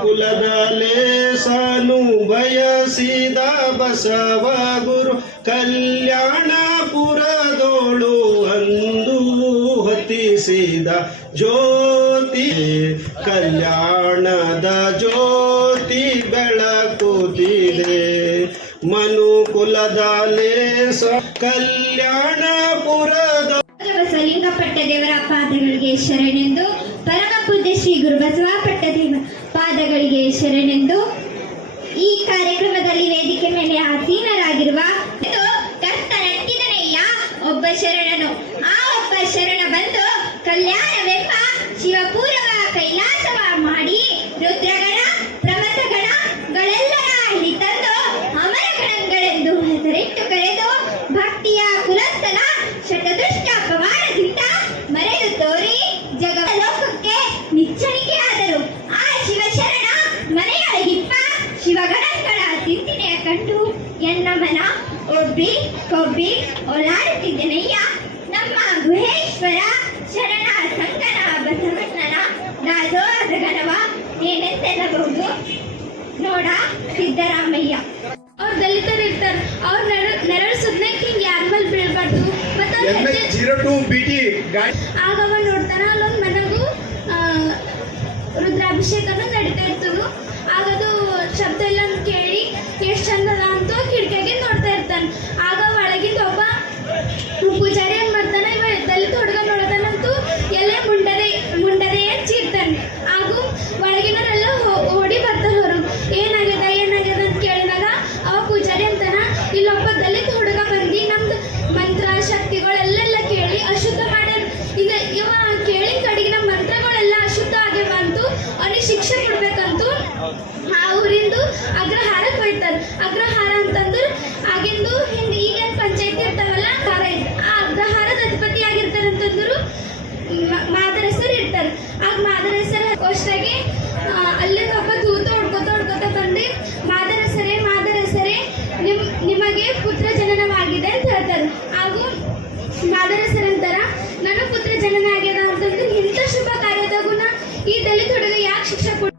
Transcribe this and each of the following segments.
ಕುಲದಲೆ ಸಾನು ಬಯಸಿದ ಬಸವ ಗುರು ಕಲ್ಯಾಣಪುರದೋಳು ಅಂದು ಹೊತ್ತಿಸಿದ ಜ್ಯೋತಿ ಕಲ್ಯಾಣದ ಜ್ಯೋತಿ ಬೆಳಕುತ್ತಿದೆ ಮನುಕುಲದಲೆ ಕಲ್ಯಾಣಪುರದ ಬಸವಲಿಂಗಪಟ್ಟ ದೇವರ ಪಾದಗಳಿಗೆ ಶರಣೆಂದು ಪರಮ ಪೂಜ್ಯ ಶ್ರೀ ಗುರು ಬಸವ ಪಟ್ಟದೇವರ ಪಾದಗಳಿಗೆ ಶರಣೆಂದು ಈ ಕಾರ್ಯಕ್ರಮದಲ್ಲಿ ವೇದಿಕೆ ಮೇಲೆ ಆಸೀನರಾಗಿರುವ ಕರ್ತನಟ್ಟಿದನೆಯ್ಯ ಒಬ್ಬ ಶರಣನು ಆ ಒಬ್ಬ ಶರಣ ಬಂದು ಕಲ್ಯಾಣವೆಂಬ ಶಿವಪೂರವ ಕೈಲಾಸವ ಮಾಡಿ ರುದ್ರಗಣ ಪ್ರಮಥಗಣಗಳೆಲ್ಲರ ಹಿಡಿತಂದು ಅಮರಗಣಗಳೆಂದು ಹೆಸರಿಟ್ಟು ಕರೆದು ಭಕ್ತಿಯ ಕುಲಸ್ಥಲ ಶತದುಷ್ಟ ಪವಾಡದಿಂದ ಮರೆದು ತೋರಿ ಜಗಲೋಕಕ್ಕೆ ನಿಚ್ಚಣಿಕೆಯಾದರು. ಆ ಶಿವಶರಣ ಮನೆಯೊಳಗಿಪ್ಪ ಶಿವಗಣಗಳ ಚಿಂತನೆಯ ಕಂಡು ಎನ್ನ ಮನ ಒಬ್ಬಿ ಕೊಬ್ಬಿ ಓಲಾಡುತ್ತಿದ್ದೆನಯ್ಯ. ನಮ್ಮ ಗುಹೇಶ್ವರ ಶರಣ ಸಂಗನ ಬಸವಣ್ಣನ ದಾಸೋಹಗಣವ ಏನೆಂದೆನ್ನಬಹುದು ನೋಡ ಸಿದ್ದರಾಮಯ್ಯ. ಅವ್ರು ದಲಿತರು ಇರ್ತಾರೆ, ಅವ್ರ ನೆರಳು ಸುದ್ನಕ್ಕೆ ಹಿಂಗೆ ಯಾರ ಮೇಲೆ ಬೀಳ್ಬಾರ್ದು. ಆಗವ ನೋಡ್ತಾನ ಅಲ್ಲೊಂದು ಮನೆಗೂ ರುದ್ರಾಭಿಷೇಕನೂ ನಡೀತಾ ಇರ್ತದು. ಆಗದು ಶಬ್ದ ಎಲ್ಲ ಕೇಳಿ ಎಷ್ಟು ಚಂದದ ಅಂತ ಕಿಟಕಿಗೆ ನೋಡ್ತಾ ಇರ್ತಾನೆ. ಆಗ ಒಳಗಿಂದ ಒಬ್ಬ ಪೂಜಾರಿ ಏನ್ ಮಾಡ್ತಾನೆ, ಇವ ದಲಿತ ಹುಡುಗ ನೋಡ್ತಾನಂತೂ ಎಲ್ಲೇ ಮುಂಡದೆ ಚೀರ್ತಾನೆ. ಹಾಗೂ ಒಳಗಿನವರೆಲ್ಲ ಓಡಿ ಬರ್ತಾರೆ ಹೊರಗೆ. ಏನಾಗ್ಯದ ಅಂತ ಕೇಳಿದಾಗ ಅವ ಪೂಜಾರಿ ಅಂತಾನ, ಇಲ್ಲೊಬ್ಬ ದಲಿತ ಹುಡುಗ ಬಂದು ನಮ್ದು ಮಂತ್ರ ಶಕ್ತಿಗಳೆಲ್ಲ ಕೇಳಿ ಅಶುದ್ಧ ಮಾಡ್ಯಾರ. ಈಗ ಇವ ಕೇಳಿ ಕಡೆಗೆ ನಮ್ಮ ಮಂತ್ರಗಳೆಲ್ಲ ಅಶುದ್ಧ ಆಗ್ಯವ ಅಂತು ಅವ್ರಿಗೆ ಶಿಕ್ಷೆ ಕೊಡ್ಬೇಕಂತೂ ಆ ಊರಿಂದು ಅಗ್ರಹಾರಕ್ಕೆ ಹೋಯ್ತಾರೆ. ಅಗ್ರಹಾರ ಅಂತಂದ್ರೆ ಆಗಿಂದು ಹಿಂದೆ ಈಗೇನು ಪಂಚಾಯತಿ ಇರ್ತಾವಲ್ಲ ಆ ಅಗ್ರಹಾರದ ಅಧಿಪತಿ ಆಗಿರ್ತಾರೆ ಅಂತಂದ್ರು ಮಾದರಸರು ಇರ್ತಾರೆ. ಆಗ ಮಾದರಸರ ಅಷ್ಟಾಗಿ ಅಲ್ಲಿಂದ ಒಬ್ಬ ದೂತ ಹೊಡ್ಕೋತ ಬಂದು ಮಾದರಸರೇ ನಿಮಗೆ ಪುತ್ರ ಜನನವಾಗಿದೆ ಅಂತ ಹೇಳ್ತಾರೆ. ಹಾಗೂ ಮಾದರಸರಂತರ ನನ್ನ ಪುತ್ರ ಜನನ ಆಗ್ಯದ ಅಂತಂದ್ರೆ ಇಂಥ ಶುಭ ಕಾರ್ಯದಾಗೂ ಈ ದಲಿತ ಹುಡುಗ ಯಾಕೆ ಶಿಕ್ಷೆ ಕೊಡ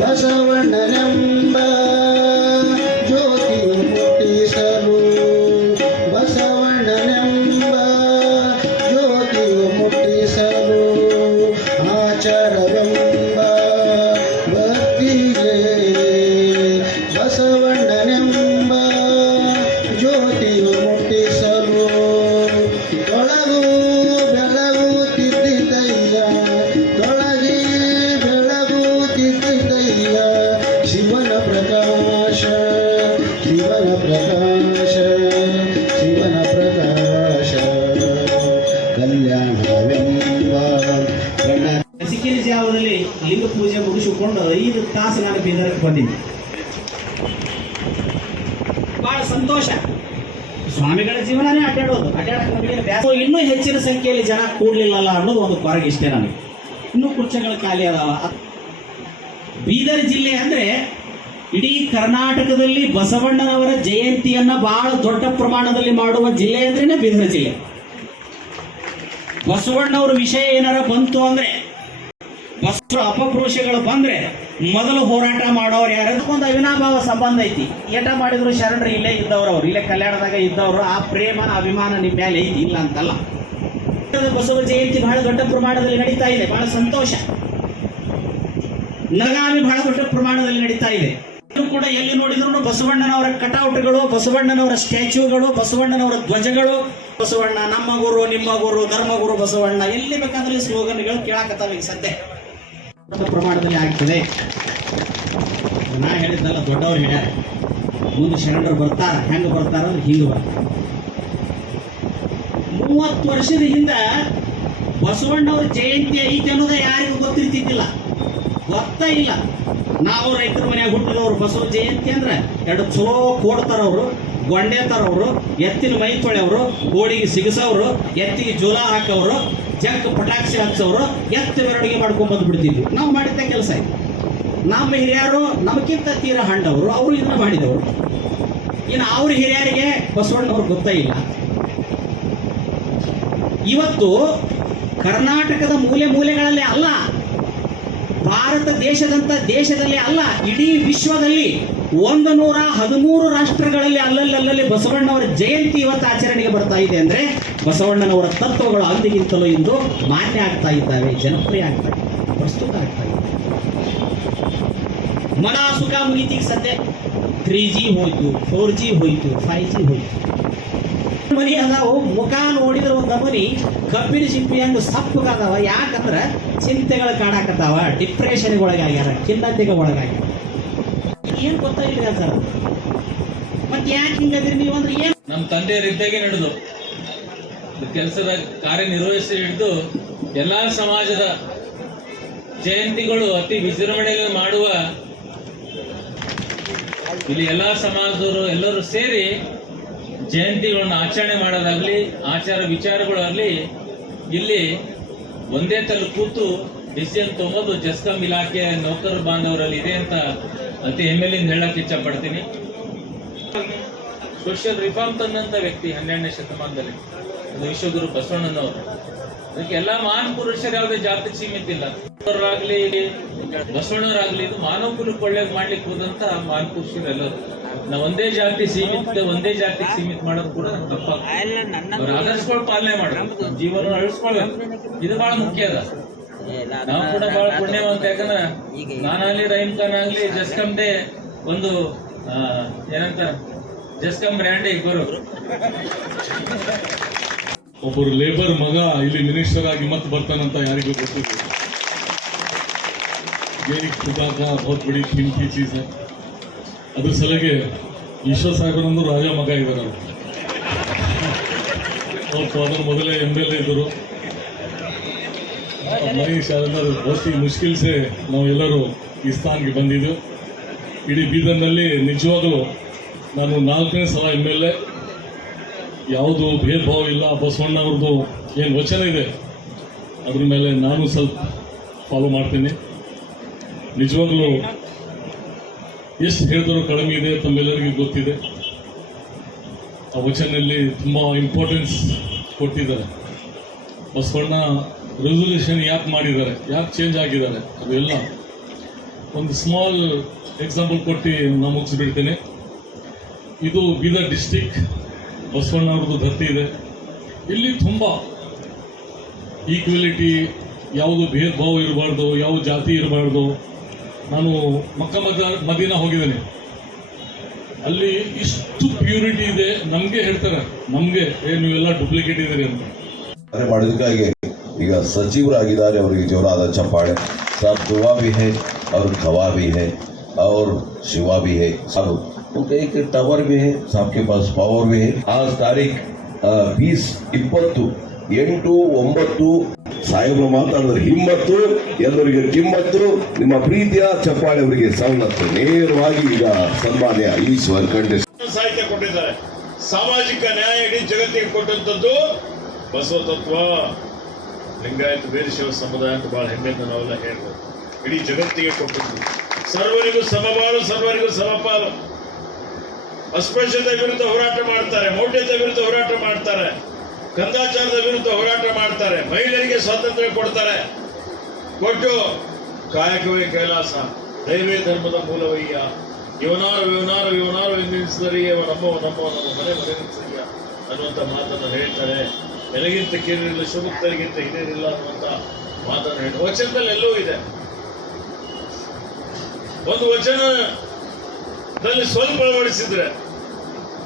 ಬಸವಣ್ಣನೆಂಬ ಜ್ಯೋತಿ ಮುಟ್ಟಿಸಲು ಬಸವಣ್ಣನೆಂಬ ಜ್ಯೋತಿ ಮುಟ್ಟಿಸಲು ಆಚಾರವೆಂಬ ಭಕ್ತಿಗೆ ಬಸವಣ್ಣನೆಂಬ ಜ್ಯೋತಿಯು ಮುಟ್ಟಿಸಲು ತೊಳಗು ಬೆಳಗುತ್ತಿದ್ದಯ್ಯ ತೊಳಗಿ ಬೆಳಗುತ್ತಿದ್ದಯ್ಯ ಶಿವನ ಪ್ರಕಾಶ ಶಿವನ ಪ್ರಕಾಶ ಶಿವನ ಪ್ರಕಾಶ ಕಲ್ಯಾಣವೆಂಬ ಸಿಕ್ಕಿನ ಜಾವದಲ್ಲಿ ಲಿಂಗ ಪೂಜೆ ಮುಗಿಸಿಕೊಂಡು 5 ತಾಸು ನಾನು ಬೀದರ್ಗೆ ಬಂದಿದ್ದೆ. ಬಹಳ ಸಂತೋಷ. ಸ್ವಾಮಿಗಳ ಜೀವನನೇ ಅಡ್ಡಾಡೋದು ಇನ್ನೂ ಹೆಚ್ಚಿನ ಸಂಖ್ಯೆಯಲ್ಲಿ ಜನ ಕೂಡ್ಲಿಲ್ಲಲ್ಲ ಅನ್ನೋದು ಒಂದು ಕೊರಗೆ ಇಷ್ಟೇ ನನಗೆ. ಇನ್ನೂ ಕುರ್ಚಗಳ ಖಾಲಿ ಅದಾವ. ಬೀದರ್ ಜಿಲ್ಲೆ ಅಂದ್ರೆ ಇಡೀ ಕರ್ನಾಟಕದಲ್ಲಿ ಬಸವಣ್ಣನವರ ಜಯಂತಿಯನ್ನ ಬಹಳ ದೊಡ್ಡ ಪ್ರಮಾಣದಲ್ಲಿ ಮಾಡುವ ಜಿಲ್ಲೆ ಅಂದ್ರೇನೆ ಬೀದರ್ ಜಿಲ್ಲೆ. ಬಸವಣ್ಣವ್ರ ವಿಷಯ ಏನಾರ ಬಂತು ಅಂದ್ರೆ, ಬಸವ ಅಪಪುರುಷಗಳು ಬಂದ್ರೆ ಮೊದಲು ಹೋರಾಟ ಮಾಡೋರು ಯಾರು? ಒಂದು ಅವಿನಾಭಾವ ಸಂಬಂಧ ಐತಿ. ಏಟ ಮಾಡಿದ್ರು ಶರಣರು ಇಲ್ಲೇ ಇದ್ದವ್ರು, ಅವ್ರು ಇಲ್ಲೇ ಕಲ್ಯಾಣದಾಗ ಇದ್ದವರು. ಆ ಪ್ರೇಮ ಅಭಿಮಾನ ನಿಮ್ಮ ಮೇಲೆ ಐತಿ, ಇಲ್ಲ ಅಂತಲ್ಲ. ಬಸವ ಜಯಂತಿ ಬಹಳ ದೊಡ್ಡ ಪ್ರಮಾಣದಲ್ಲಿ ನಡೀತಾ ಇದೆ, ಬಹಳ ಸಂತೋಷ. ನಗಾಮಿ ಬಹಳ ದೊಡ್ಡ ಪ್ರಮಾಣದಲ್ಲಿ ನಡೀತಾ ಇದೆ. ಕೂಡ ಎಲ್ಲಿ ನೋಡಿದ್ರು ಬಸವಣ್ಣನವರ ಕಟೌಟ್ಗಳು, ಬಸವಣ್ಣನವರ ಸ್ಟ್ಯಾಚ್ಯೂಗಳು, ಬಸವಣ್ಣನವರ ಧ್ವಜಗಳು, ಬಸವಣ್ಣ ನಮ್ಮ ಗುರು ನಿಮ್ಮ ಗುರು ಧರ್ಮಗುರು ಬಸವಣ್ಣ, ಎಲ್ಲಿ ಬೇಕಾದ್ರೆ ಸ್ಲೋಗನ್ಗಳು ಕೇಳಾಕತ್ತಾವ. ಈಗ ಸದ್ಯ ದೊಡ್ಡ ಪ್ರಮಾಣದಲ್ಲಿ ಆಗ್ತದೆ. ನಾ ಹೇಳಿದ್ದಲ್ಲ, ದೊಡ್ಡವ್ರು ಹೇಳ್ಯಾರ. ಮುಂದೆ ಶರಣರು ಬರ್ತಾರ. ಹೆಂಗ ಬರ್ತಾರ ಅಂದ್ರೆ ಹಿಂಗ ಬರ್ತಾರ. 30 ವರ್ಷದ ಹಿಂದ ಬಸವಣ್ಣವ್ರ ಜಯಂತಿ ಐತಿ ಅನ್ನೋದ ಯಾರಿಗೂ ಗೊತ್ತಿರ್ತಿದ್ದಿಲ್ಲ, ಗೊತ್ತ ಇಲ್ಲ. ನಾವು ರೈತರ ಮನ್ಯಾಗ ಹುಟ್ಟಿದವ್ರು ಬಸವ ಜಯಂತಿ ಅಂದ್ರೆ ಎರಡು ಚಲೋ ಕೋಡ್ತಾರವ್ರು, ಗೊಂಡೆ ತರವ್ರು, ಎತ್ತಿನ ಮೈ ತೊಳೆಯವರು, ಕೋಡಿಗೆ ಸಿಗಸವ್ರು, ಎತ್ತಿಗೆ ಜೋಲ ಹಾಕವ್ರು, ಜಂಕ್ ಪಟಾಕ್ಷಿ ಹಚ್ಚವ್ರು, ಎತ್ತು ಮೆರವಣಿಗೆ ಮಾಡ್ಕೊಂಡ್ ಬಂದ್ಬಿಡ್ತಿದ್ವಿ. ನಾವು ಮಾಡಿದ್ದ ಕೆಲಸ ಇದು. ನಮ್ಮ ಹಿರಿಯರು ನಮಗಿಂತ ತೀರ ಹಂಡವರು, ಅವರು ಇದನ್ನ ಮಾಡಿದವರು. ಇನ್ನು ಅವ್ರ ಹಿರಿಯರಿಗೆ ಬಸವಣ್ಣವ್ರು ಗೊತ್ತೇ ಇಲ್ಲ. ಇವತ್ತು ಕರ್ನಾಟಕದ ಮೂಲೆ ಮೂಲೆಗಳಲ್ಲಿ ಅಲ್ಲ, ಭಾರತ ದೇಶದಲ್ಲಿ ಅಲ್ಲ, ಇಡೀ ವಿಶ್ವದಲ್ಲಿ 113 ರಾಷ್ಟ್ರಗಳಲ್ಲಿ ಅಲ್ಲಲ್ಲಿ ಬಸವಣ್ಣವರ ಜಯಂತಿ ಇವತ್ತು ಆಚರಣೆಗೆ ಬರ್ತಾ ಇದೆ ಅಂದ್ರೆ ಬಸವಣ್ಣನವರ ತತ್ವಗಳು ಅಂದಿಗಿಂತಲೂ ಇಂದು ಮಾನ್ಯ ಆಗ್ತಾ ಇದ್ದಾವೆ, ಜನಪ್ರಿಯ ಆಗ್ತಾ ಇದ್ದಾವೆ, ಪ್ರಸ್ತುತ ಆಗ್ತಾ ಇದ್ದಾವೆ. ಮನ ಸುಖ ಮುಗಿತಿಗೆ ಸದ್ಯ 3G ಹೋಯ್ತು, 4G ಹೋಯ್ತು, 5G ಹೋಯ್ತು. ಮನಿ ಅದಾವು, ಮುಖ ನೋಡಿದ್ರೆ ಒಂದು ಮನಿ ಕಬ್ಬಿನ ಸಿಪ್ಪಿ ಹಂಗ ಸಪ್ಪಗಾದವ. ಯಾಕಂದ್ರ ಚಿಂತೆಗಳು ಕಾಡಾಕತ್ತಾವ, ಡಿಪ್ರೆಷನ್ಗೆ ಒಳಗಾಗ್ಯಾರ, ಖಿನ್ನತೆಗೆ ಒಳಗಾಗ್ಯಾರ. ಏನ್ ಗೊತ್ತಾಗಿಲ್ಲ ಸರ್, ಮತ್ತೆ ಯಾಕೆ ಹಿಂಗದ್ರಿ ನೀವು ಅಂದ್ರೆ ಏನ್? ನಮ್ಮ ತಂದೆಯರಿದ್ದಾಗೆ ನಡೆದು ಕೆಲಸದ ಕಾರ್ಯನಿರ್ವಹಿಸಿ ಹಿಡಿದು ಎಲ್ಲಾ ಸಮಾಜದ ಜಯಂತಿಗಳು ಅತಿ ವಿಜೃಂಭಣೆಯಲ್ಲಿ ಮಾಡುವ, ಇಲ್ಲಿ ಎಲ್ಲಾ ಸಮಾಜದವರು ಎಲ್ಲರೂ ಸೇರಿ ಜಯಂತಿಗಳನ್ನು ಆಚರಣೆ ಮಾಡೋದಾಗ್ಲಿ, ಆಚಾರ ವಿಚಾರಗಳಾಗ್ಲಿ, ಇಲ್ಲಿ ಒಂದೇ ತಲೆ ಕೂತು ಡಿಸಿಷನ್ ತಗೊಂಡು ಜಸ್ಕಾಂ ಇಲಾಖೆ ನೌಕರ ಬಾಂಧವರಲ್ಲಿ ಇದೆ ಅಂತ ಅತಿ ಹೆಮ್ಮೆಲಿಂದ ಹೇಳಕ್ ಇಚ್ಛ ಪಡ್ತೀನಿ. ಸೋಷಿಯಲ್ ರಿಫಾರ್ಮ್ ತಂದಂತ ವ್ಯಕ್ತಿ 12ನೇ ಶತಮಾನದಲ್ಲಿ ಅದು ವಿಶ್ವಗುರು ಬಸವಣ್ಣನವರು. ಅದಕ್ಕೆ ಎಲ್ಲಾ ಮಹಾನ್ ಪುರುಷರು ಯಾವುದೇ ಜಾತಿಗೆ ಸೀಮಿತ ಇಲ್ಲ. ಆಗ್ಲಿ ಬಸವಣ್ಣವರಾಗ್ಲಿ, ಇದು ಮಾನವ ಕುಲಕ್ಕೆ ಒಳ್ಳೇದು ಮಾಡ್ಲಿಕ್ಕೆ ಹೋದಂತ ಮಹಾನ್ ಪುರುಷರು ಎಲ್ಲರೂ. ನಾವು ಒಂದೇ ಜಾತಿಗೆ ಸೀಮಿತ ಮಾಡೋದು ಕೂಡ ತಪ್ಪಾಗ್ತದೆ. ಅವ್ರ ಆದರ್ಶಗಳು ಪಾಲನೆ ಮಾಡೋದು, ಜೀವನ ಅಳಿಸ್ಕೊಳ್ಳೋದು, ಇದು ಬಹಳ ಮುಖ್ಯ ಅದ. ನಾವು ಕೂಡ ಬಹಳ ಪುಣ್ಯವಂತ. ಯಾಕಂದ್ರೆ ನಾನಾಗ್ಲಿ, ರಹೀಮ್ ಖಾನ್ ಆಗ್ಲಿ, ಜಸ್ಕಂ ದೇ ಒಂದು ಏನಂತಾರ, ಜಸ್ಕಂ ಬ್ರ್ಯಾಂಡ್ ಇಬ್ಬರು. ಒಬ್ಬರು ಲೇಬರ್ ಮಗ ಇಲ್ಲಿ ಮಿನಿಸ್ಟರ್ ಆಗಿ ಮತ್ತೆ ಬರ್ತಾನಂತ ಯಾರಿಗೂ ಗೊತ್ತಿದೆ. ये खुदा का बहुत बड़ी कीमती चीज है. ಅದ್ರ ಸಲಗೆ ಈಶ್ವರ್ ಸಾಹೇಬರನ್ನು ರಾಜ ಮಗ ಇದ್ದಾರೆ. ಅವ್ರ ಫಾದರ್ ಮೊದಲೇ MLA ಇದ್ದರು. ಮನೀಶ್ ಅದನ್ನ ಬಹುತಿ ಮುಷ್ಕಿಲ್ ಸೆ ನಾವೆಲ್ಲರೂ ಈ ಸ್ಥಾನಕ್ಕೆ ಬಂದಿದ್ದು. ಇಡೀ ಬೀದರ್ನಲ್ಲಿ ನಿಜವಾಗಲೂ ನಾನು 4ನೇ ಸಲ MLA. ಯಾವುದು ಭೇದ ಭಾವ ಇಲ್ಲ. ಬಸವಣ್ಣ ಅವ್ರದ್ದು ಏನು ವಚನ ಇದೆ ಅದ್ರ ಮೇಲೆ ನಾನು ಸ್ವಲ್ಪ ಫಾಲೋ ಮಾಡ್ತೀನಿ. ನಿಜವಾಗ್ಲೂ ಎಷ್ಟು ಹೇಳಿದ್ರು ಕಡಿಮೆ ಇದೆ, ತಮ್ಮೆಲ್ಲರಿಗೂ ಗೊತ್ತಿದೆ. ಆ ವಚನಲ್ಲಿ ತುಂಬ ಇಂಪಾರ್ಟೆನ್ಸ್ ಕೊಟ್ಟಿದ್ದಾರೆ. ಬಸವಣ್ಣ ರೆಸೊಲ್ಯೂಷನ್ ಯಾಕೆ ಮಾಡಿದ್ದಾರೆ, ಯಾಕೆ ಚೇಂಜ್ ಆಗಿದ್ದಾರೆ, ಅದೆಲ್ಲ ಒಂದು ಸ್ಮಾಲ್ ಎಕ್ಸಾಂಪಲ್ ಕೊಟ್ಟು ನಾನು ಮುಗಿಸ್ಬಿಡ್ತೇನೆ. ಇದು ಬೀದರ್ ಡಿಸ್ಟಿಕ್, ಬಸವಣ್ಣ ಅವ್ರದ್ದು ಧರ್ತಿ ಇದೆ. ಇಲ್ಲಿ ತುಂಬ ಈಕ್ವಾಲಿಟಿ, ಯಾವುದು ಭೇದ ಭಾವ ಇರಬಾರ್ದು, ಯಾವ ಜಾತಿ ಇರಬಾರ್ದು. ನಾನು ಮಕ್ಕ ಮದೀನಾ ಹೋಗಿದ್ದೇನೆ, ಅಲ್ಲಿ ಇಷ್ಟು ಪ್ಯೂರಿಟಿ ಇದೆ. ನಮಗೆ ಹೇಳ್ತಾರೆ, ನಮಗೆ ನೀವೆಲ್ಲ ಡೂಪ್ಲಿಕೇಟ್ ಇದ್ದೀರಿ ಅಂತ. ಮಾಡೋದಕ್ಕಾಗಿ ಈಗ ಸಚಿವರಾಗಿದ್ದಾರೆ, ಅವರಿಗೆ ಜೋರಾದ ಚಪ್ಪಾಳೆ. ಸಾಬ್ ದುವಾ भी है और खवा भी है और शिवा भी है. सब उनका एक टावर भी है, साहब के पास पावर भी है. आज तारीख 20-8-9 ಸಾಹೇಬರು ಮಾತಾಡಿದ್ರೆ ಹಿಮ್ಮತ್ತು, ಎಲ್ಲರಿಗೆ ಕಿಮ್ಮತ್ತು. ನಿಮ್ಮ ಪ್ರೀತಿಯ ಚಪ್ಪಾಳೆ ಅವರಿಗೆ ಸವಲತ್ತು. ನೇರವಾಗಿ ಈಗ ಸನ್ಮಾನ್ಯ ಈಶ್ವರ್ ಖಂಡೆ ಸಾಹಿತ್ಯ ಕೊಟ್ಟಿದ್ದಾರೆ. ಸಾಮಾಜಿಕ ನ್ಯಾಯ ಇಡೀ ಜಗತ್ತಿಗೆ ಕೊಟ್ಟಂತದ್ದು ಬಸವ ತತ್ವ. ಲಿಂಗಾಯತ ವೀರಶೈವ ಸಮುದಾಯ ಅಂತ ಬಹಳ ಹೆಮ್ಮೆಯಿಂದ ನಾವೆಲ್ಲ ಹೇಳ್ಬೋದು. ಇಡೀ ಜಗತ್ತಿಗೆ ಕೊಟ್ಟದ್ದು ಸರ್ವರಿಗೂ ಸಮಬಾಳು, ಸರ್ವರಿಗೂ ಸಮಪಾಲು. ಅಸ್ಪೃಶ್ಯತೆ ವಿರುದ್ಧ ಹೋರಾಟ ಮಾಡ್ತಾರೆ, ಮೌಢ್ಯತೆ ವಿರುದ್ಧ ಹೋರಾಟ ಮಾಡ್ತಾರೆ, ಕಂದಾಚಾರದ ವಿರುದ್ಧ ಹೋರಾಟ ಮಾಡ್ತಾರೆ, ಮಹಿಳೆಯರಿಗೆ ಸ್ವಾತಂತ್ರ್ಯ ಕೊಡ್ತಾರೆ. ಕೊಟ್ಟು ಕಾಯಕವೇ ಕೈಲಾಸ, ದೈವೇ ಧರ್ಮದ ಮೂಲವಯ್ಯ, ಇವನಾರು ಎಂದೆನಿಸಿದರಿಯ ನಮ್ಮ ಮನೆ ನಿಲ್ಲಿಸಯ್ಯ ಅನ್ನುವಂಥ ಮಾತನ್ನು ಹೇಳ್ತಾರೆ. ನನಗಿಂತ ಕಿರಿಯರಿಲ್ಲ, ಶುಭಕ್ತರಿಗಿಂತ ಹಿರಿಯರಿಲ್ಲ ಅನ್ನುವಂಥ ಮಾತನ್ನು ಹೇಳಿ ವಚನದಲ್ಲಿ ಎಲ್ಲವೂ ಇದೆ. ಒಂದು ವಚನದಲ್ಲಿ ಸ್ವಲ್ಪ ಅಳವಡಿಸಿದ್ರೆ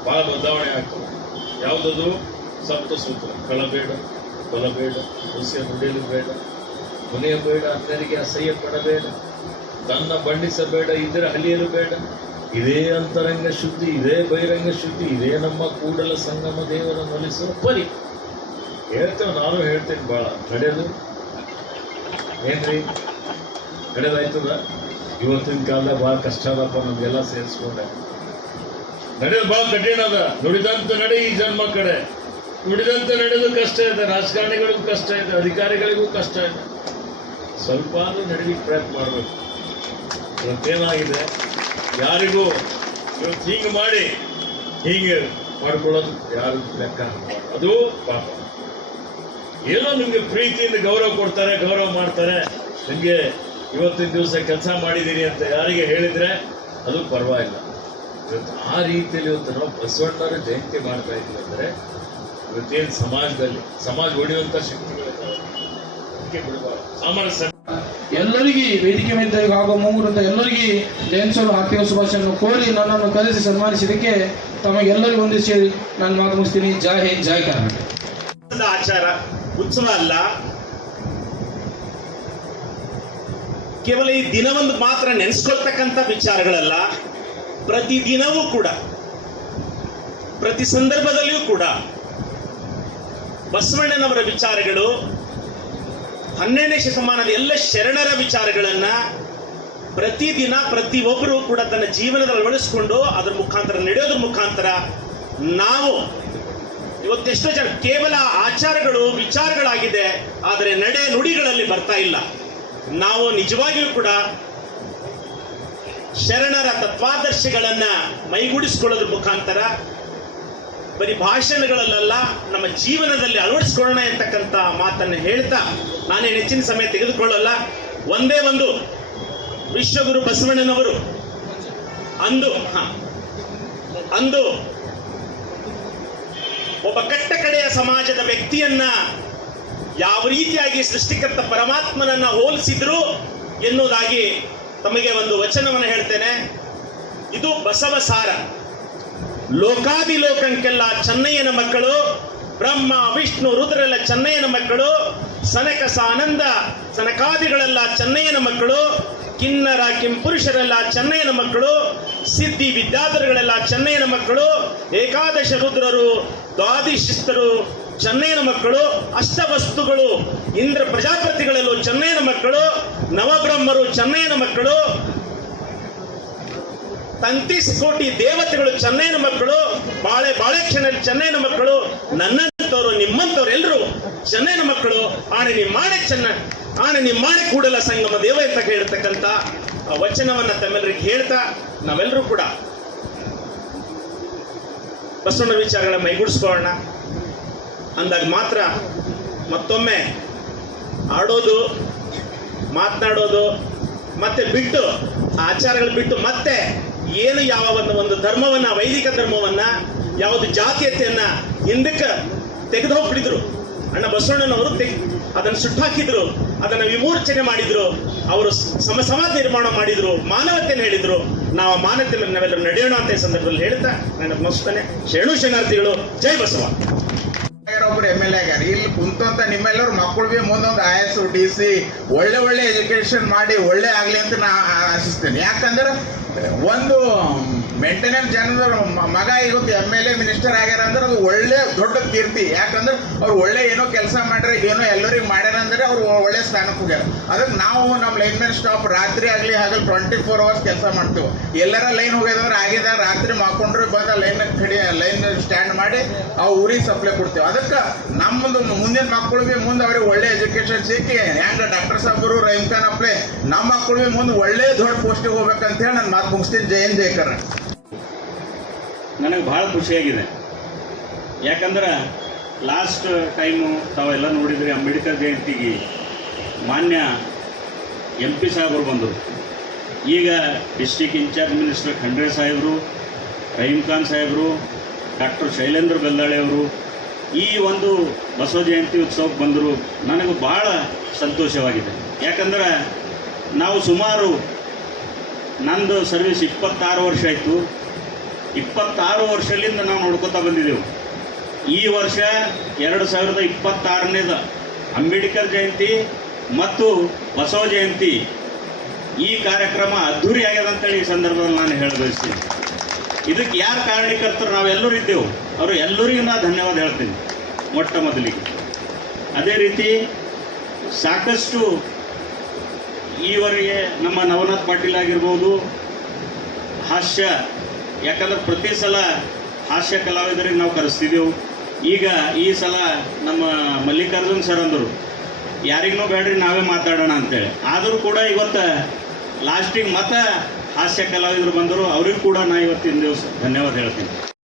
ಬಹಳ ಬದಲಾವಣೆ ಆಗ್ತದೆ. ಯಾವುದದು? ಸಪ್ತಸೂತ್ರ. ಕಳಬೇಡ, ಕೊಲಬೇಡ, ಹುಸಿಯ ನುಡಿಯಲು ಬೇಡ, ಮುನಿಯಬೇಡ, ಅನ್ಯರಿಗೆ ಅಸಹ್ಯ ಪಡಬೇಡ, ತನ್ನ ಬಂಡಿಸಬೇಡ, ಇದರ ಹಲಿಯಲು ಬೇಡ. ಇದೇ ಅಂತರಂಗ ಶುದ್ಧಿ, ಇದೇ ಬಹಿರಂಗ ಶುದ್ಧಿ, ಇದೇ ನಮ್ಮ ಕೂಡಲ ಸಂಗಮ ದೇವರ ನೊಲಿಸುವ ಪರಿ. ಹೇಳ್ತೇವೆ, ನಾನು ಹೇಳ್ತೇನೆ. ಭಾಳ ನಡೆದು ಏನ್ರಿ ನಡೆದಾಯ್ತದ ಇವತ್ತಿನ ಕಾಲದಾಗ ಭಾಳ ಕಷ್ಟ ಅದಪ್ಪ ನಮಗೆಲ್ಲ ಸೇರಿಸ್ಕೊಂಡೆ. ನಡೆಯೋದು ಭಾಳ ಕಠಿಣ ಅದ. ನುಡಿದಂತ ನಡೆ ಈ ಜನ್ಮ ಕಡೆ. ನುಡಿದಂತೆ ನಡೆಯೋದು ಕಷ್ಟ ಇದೆ. ರಾಜಕಾರಣಿಗಳಿಗೂ ಕಷ್ಟ ಇದೆ, ಅಧಿಕಾರಿಗಳಿಗೂ ಕಷ್ಟ ಇದೆ. ಸ್ವಲ್ಪ ನಡೀಲಿಕ್ಕೆ ಪ್ರಯತ್ನ ಮಾಡಬೇಕು. ಇವತ್ತೇನಾಗಿದೆ, ಯಾರಿಗೂ ಇವತ್ತು ಹಿಂಗೆ ಮಾಡಿ ಹೀಗೆ ಮಾಡ್ಕೊಳ್ಳೋದು ಯಾರು ಲೆಕ್ಕ ಹಾಕಬಾರ್ದು. ಅದು ಪಾಪ. ಏನೋ ನಿಮಗೆ ಪ್ರೀತಿಯಿಂದ ಗೌರವ ಕೊಡ್ತಾರೆ, ಗೌರವ ಮಾಡ್ತಾರೆ. ನಿಮಗೆ ಇವತ್ತಿನ ದಿವಸ ಕೆಲಸ ಮಾಡಿದ್ದೀರಿ ಅಂತ ಯಾರಿಗೆ ಹೇಳಿದರೆ ಅದು ಪರವಾಗಿಲ್ಲ. ಇವತ್ತು ಆ ರೀತಿಯಲ್ಲಿ ಇವತ್ತು ನಾವು ಬಸವಣ್ಣರ ಜಯಂತಿ ಮಾಡ್ತಾ ಇದ್ದೀವಿ ಅಂದರೆ ಇವತ್ತೇನು ಸಮಾಜದಲ್ಲಿ ಸಮಾಜ ಹೊಡೆಯುವಂಥ ಶಕ್ತಿಗಳಿದ್ದಾವೆ, ಅದಕ್ಕೆ ಬಿಡಬಾರ್ದು. ಸಾಮರಸ್ಯ ಎಲ್ಲರಿಗೂ ವೇದಿಕೆ ಮೇಲೆ ಹಾಗೂ ಮೂವರಿಂದ ಎಲ್ಲರಿಗೂ ಜಯಂತ್ಸೋತ್ಸವ ಆರ್ಥಿಕ ಶುಭಾಶಯವನ್ನು ಕೋರಿ ನನ್ನನ್ನು ಕರೆಸಿ ಸನ್ಮಾನಿಸಿದ್ದಕ್ಕೆ ತಮಗೆಲ್ಲರಿಗೂ ಒಂದು ಸೇರಿ ನಾನು ಮಾತು ಮುಗಿಸ್ತೀನಿ. ಜೈ ಹಿಂದ್, ಜೈ ಕರ್ನಾಟಕ. ಆಚಾರ ಉತ್ಸವ ಅಲ್ಲ, ಕೇವಲ ಈ ದಿನವೊಂದು ಮಾತ್ರ ನೆನೆಸ್ಕೊಳ್ತಕ್ಕಂಥ ವಿಚಾರಗಳಲ್ಲ. ಪ್ರತಿ ದಿನವೂ ಕೂಡ, ಪ್ರತಿ ಸಂದರ್ಭದಲ್ಲಿಯೂ ಕೂಡ ಬಸವಣ್ಣನವರ ವಿಚಾರಗಳು, 12ನೇ ಶತಮಾನದ ಎಲ್ಲ ಶರಣರ ವಿಚಾರಗಳನ್ನ ಪ್ರತಿದಿನ ಪ್ರತಿಯೊಬ್ಬರು ಕೂಡ ತನ್ನ ಜೀವನದಲ್ಲಿ ಅಳವಡಿಸಿಕೊಂಡು ಅದರ ಮುಖಾಂತರ ನಡೆಯೋದ್ರ ಮುಖಾಂತರ ನಾವು ಇವತ್ತೆಷ್ಟೋ ಜನ ಕೇವಲ ಆಚಾರಗಳು ವಿಚಾರಗಳಾಗಿದೆ, ಆದರೆ ನಡೆ ನುಡಿಗಳಲ್ಲಿ ಬರ್ತಾ ಇಲ್ಲ. ನಾವು ನಿಜವಾಗಿಯೂ ಕೂಡ ಶರಣರ ತತ್ವಾದರ್ಶಗಳನ್ನ ಮೈಗೂಡಿಸಿಕೊಳ್ಳೋದ್ರ ಮುಖಾಂತರ ಬರೀ ಭಾಷಣಗಳಲ್ಲ, ನಮ್ಮ ಜೀವನದಲ್ಲಿ ಅಳವಡಿಸ್ಕೊಳ್ಳೋಣ ಎಂತಕ್ಕಂಥ ಮಾತನ್ನು ಹೇಳ್ತಾ ನಾನೇ ಹೆಚ್ಚಿನ ಸಮಯ ತೆಗೆದುಕೊಳ್ಳಲ್ಲ. ಒಂದೇ ಒಂದು ವಿಶ್ವಗುರು ಬಸವಣ್ಣನವರು ಅಂದು ಒಬ್ಬ ಕಟ್ಟಕಡೆಯ ಸಮಾಜದ ವ್ಯಕ್ತಿಯನ್ನ ಯಾವ ರೀತಿಯಾಗಿ ಸೃಷ್ಟಿಕರ್ತ ಪರಮಾತ್ಮನನ್ನ ಹೋಲಿಸಿದ್ರು ಎನ್ನುವುದಾಗಿ ತಮಗೆ ಒಂದು ವಚನವನ್ನು ಹೇಳ್ತೇನೆ. ಇದು ಬಸವ ಸಾರ. ಲೋಕಾದಿಲೋಕಂಕೆಲ್ಲ ಚೆನ್ನಯ್ಯನ ಮಕ್ಕಳು, ಬ್ರಹ್ಮ ವಿಷ್ಣು ರುದ್ರೆಲ್ಲ ಚೆನ್ನಯ್ಯನ ಮಕ್ಕಳು, ಸನಕ ಸಾನಂದ ಸನಕಾದಿಗಳೆಲ್ಲ ಚೆನ್ನಯ್ಯನ ಮಕ್ಕಳು, ಕಿನ್ನರ ಕಿಂಪುರುಷರೆಲ್ಲ ಚೆನ್ನಯ್ಯನ ಮಕ್ಕಳು, ಸಿದ್ಧಿ ವಿದ್ಯಾಧರಗಳೆಲ್ಲ ಚೆನ್ನಯ್ಯನ ಮಕ್ಕಳು, ಏಕಾದಶ ರುದ್ರರು ದ್ವಾದಶಿಸ್ತರು ಚೆನ್ನಯ್ಯನ ಮಕ್ಕಳು, ಅಷ್ಟವಸ್ತುಗಳು ಇಂದ್ರ ಪ್ರಜಾಪತಿಗಳೆಲ್ಲೂ ಚೆನ್ನಯ್ಯನ ಮಕ್ಕಳು, ನವಬ್ರಹ್ಮರು ಚೆನ್ನಯ್ಯನ ಮಕ್ಕಳು, ತಂತಿಸ್ ಕೋಟಿ ದೇವತೆಗಳು ಚೆನ್ನಯ್ಯನ ಮಕ್ಕಳು, ಬಾಳೆಕ್ಷಣಲ್ಲಿ ಚೆನ್ನಯ್ಯನ ಮಕ್ಕಳು, ನನ್ನಂತವರು ನಿಮ್ಮಂತವ್ರು ಎಲ್ಲರೂ ಚೆನ್ನಯ್ಯನ ಮಕ್ಕಳು. ಆಣೆ ನಿಮ್ಮಾಣೆ ಕೂಡಲ ಸಂಗಮ ದೇವ ಅಂತ ಹೇಳ್ತಕ್ಕಂಥ ವಚನವನ್ನ ತಮ್ಮೆಲ್ಲರಿಗೆ ಹೇಳ್ತಾ ನಾವೆಲ್ಲರೂ ಕೂಡ ಬಸವಣ್ಣ ವಿಚಾರಗಳ ಮೈಗೂಡಿಸ್ಕೊಳ್ಳೋಣ. ಅಂದಾಗ ಮಾತ್ರ ಮತ್ತೊಮ್ಮೆ ಆಡೋದು, ಮಾತನಾಡೋದು ಮತ್ತೆ ಬಿಟ್ಟು, ಆಚಾರಗಳು ಬಿಟ್ಟು ಮತ್ತೆ ಏನು ಯಾವ ಒಂದು ಧರ್ಮವನ್ನ, ವೈದಿಕ ಧರ್ಮವನ್ನ, ಯಾವುದು ಜಾತೀಯತೆಯನ್ನ ಹಿಂದಕ್ಕೆ ತೆಗೆದು ಹೋಗ್ಬಿಟ್ಟಿದ್ರು. ಅಣ್ಣ ಬಸವಣ್ಣನವರು ಅದನ್ನು ಸುಟ್ಟಾಕಿದ್ರು, ಅದನ್ನ ವಿಮೋಚನೆ ಮಾಡಿದ್ರು, ಅವರು ಸಮಾಜ ನಿರ್ಮಾಣ ಮಾಡಿದ್ರು, ಮಾನವತೆಯನ್ನು ಹೇಳಿದ್ರು. ನಾವು ಮಾನವತೆ ಮೇಲೆ ನಾವೆಲ್ಲರೂ ನಡೆಯೋಣ ಅಂತ ಈ ಸಂದರ್ಭದಲ್ಲಿ ಹೇಳ್ತಾ ನನ್ನ ಮುಗಿಸ್ತೇನೆ. ಶರಣಾರ್ಥಿಗಳು. ಜೈ ಬಸವ. ಒಬ್ರು MLA ಆಗ್ಯಾರ. ಇಲ್ಲಿ ಕುಂತಂತ ನಿಮ್ಮೆಲ್ಲರೂ ಮಕ್ಕಳು ಬಿ ಮುಂದೊಂದು IAS DC ಒಳ್ಳೆ ಎಜುಕೇಶನ್ ಮಾಡಿ ಒಳ್ಳೆ ಆಗ್ಲಿ ಅಂತ ನಾ ಆಶಿಸ್ತೇನೆ. ಯಾಕಂದ್ರೆ ಒಂದು ಮೇಂಟೆನೆನ್ಸ್ ಜನರ ಮಗ ಇವತ್ತು MLA ಮಿನಿಸ್ಟರ್ ಆಗ್ಯಾರ ಅಂದ್ರೆ ಅದು ಒಳ್ಳೆ ದೊಡ್ಡ ಕೀರ್ತಿ. ಯಾಕಂದ್ರೆ ಅವ್ರು ಒಳ್ಳೆ ಏನೋ ಕೆಲಸ ಮಾಡ್ರೆ, ಏನೋ ಎಲ್ಲರಿಗೂ ಮಾಡ್ಯಾರ ಅಂದ್ರೆ ಅವ್ರು ಒಳ್ಳೆ ಸ್ಥಾನಕ್ಕೆ ಹೋಗ್ಯಾರ. ಅದಕ್ಕೆ ನಾವು ನಮ್ಮ ಲೈನ್ ಮ್ಯಾನ್ ಸ್ಟಾಪ್ ರಾತ್ರಿ ಆಗಲಿ ಹಗಲು 24 hours ಕೆಲಸ ಮಾಡ್ತೀವಿ. ಎಲ್ಲರ ಲೈನ್ ಹೋಗ್ಯದಂದ್ರೆ ಆಗಿದೆ, ರಾತ್ರಿ ಮಾಡ್ಕೊಂಡ್ರೆ ಬಂದ ಲೈನ್ ಸ್ಟ್ಯಾಂಡ್ ಮಾಡಿ ಆ ಊರಿಗೆ ಸಪ್ಲೈ ಕೊಡ್ತೀವಿ. ಅದಕ್ಕೆ ನಮ್ಮದು ಮುಂದಿನ ಮಕ್ಕಳಿಗೆ ಮುಂದೆ ಅವ್ರಿಗೆ ಒಳ್ಳೆ ಎಜುಕೇಶನ್ ಸಿಕ್ಕಿ ಹೆಂಗ ಡಾಕ್ಟರ್ ಸಾಹೇಬರು, ರಹೀಮ್ ಖಾನ್ ಅಪ್ಲೆ ನಮ್ಮ ಮಕ್ಕಳಿಗೆ ಮುಂದೆ ಒಳ್ಳೆ ದೊಡ್ಡ ಪೋಸ್ಟಿಗೆ ಹೋಗ್ಬೇಕಂತ ಹೇಳಿ ನಾನು ಮಾತು ಮುಗಿಸ್ತೀನಿ. ಜೈ ಹಿಂದ್, ಜೈ ಕರ್ನಾಟಕ. ನನಗೆ ಭಾಳ ಖುಷಿಯಾಗಿದೆ. ಯಾಕಂದ್ರೆ ಲಾಸ್ಟ್ ಟೈಮು ತಾವೆಲ್ಲ ನೋಡಿದ್ರಿ, ಅಂಬೇಡ್ಕರ್ ಜಯಂತಿಗೆ ಮಾನ್ಯ MP ಸಾಹೇಬರು ಬಂದರು. ಈಗ ಡಿಸ್ಟ್ರಿಕ್ಟ್ ಇನ್ಚಾರ್ಜ್ ಮಿನಿಸ್ಟರ್ ಖಂಡ್ರೆ ಸಾಹೇಬರು, ರಹೀಮ್ ಖಾನ್ ಸಾಹೇಬರು, ಡಾಕ್ಟರ್ ಶೈಲೇಂದ್ರ ಬೆಲ್ದಾಳೆ ಅವರು ಈ ಒಂದು ಬಸವ ಜಯಂತಿ ಉತ್ಸವಕ್ಕೆ ಬಂದರು. ನನಗೆ ಭಾಳ ಸಂತೋಷವಾಗಿದೆ. ಯಾಕಂದ್ರೆ ನಾವು ಸುಮಾರು, ನಂದು ಸರ್ವಿಸ್ 26 ವರ್ಷ ಆಯಿತು. 26 ವರ್ಷದಿಂದ ನಾವು ನೋಡ್ಕೊತಾ ಬಂದಿದ್ದೆವು. ಈ ವರ್ಷ 2026ನೇದು ಅಂಬೇಡ್ಕರ್ ಜಯಂತಿ ಮತ್ತು ಬಸವ ಜಯಂತಿ ಈ ಕಾರ್ಯಕ್ರಮ ಅದ್ಧೂರಿ ಆಗ್ಯದ ಅಂತೇಳಿ ಈ ಸಂದರ್ಭದಲ್ಲಿ ನಾನು ಹೇಳ ಬಯಸ್ತೀನಿ. ಇದಕ್ಕೆ ಯಾರು ಕಾರಣೀಕರ್ತರು? ನಾವೆಲ್ಲರೂ ಇದ್ದೆವು. ಅವರು ಎಲ್ಲರಿಗೂ ನಾನು ಧನ್ಯವಾದ ಹೇಳ್ತೀನಿ ಮೊಟ್ಟ ಮೊದಲಿಗೆ. ಅದೇ ರೀತಿ ಸಾಕಷ್ಟು ಈವರೆಗೆ ನಮ್ಮ ನವನಾಥ್ ಪಾಟೀಲ್ ಆಗಿರ್ಬೋದು ಹಾಸ್ಯ, ಯಾಕಂದ್ರೆ ಪ್ರತಿ ಸಲ ಹಾಸ್ಯ ಕಲಾವಿದರಿಗೆ ನಾವು ಕರೆಸ್ತಿದ್ದೆವು. ಈಗ ಈ ಸಲ ನಮ್ಮ ಮಲ್ಲಿಕಾರ್ಜುನ್ ಸರ್ ಅಂದರು ಯಾರಿಗೂ ಬೇಡ್ರಿ ನಾವೇ ಮಾತಾಡೋಣ ಅಂತೇಳಿ. ಆದರೂ ಕೂಡ ಇವತ್ತು ಲಾಸ್ಟಿಗೆ ಹಾಸ್ಯ ಕಲಾವಿದರು ಬಂದರು, ಅವ್ರಿಗೂ ಕೂಡ ನಾ ಇವತ್ತಿನ ದಿವಸ ಧನ್ಯವಾದ ಹೇಳ್ತೀನಿ.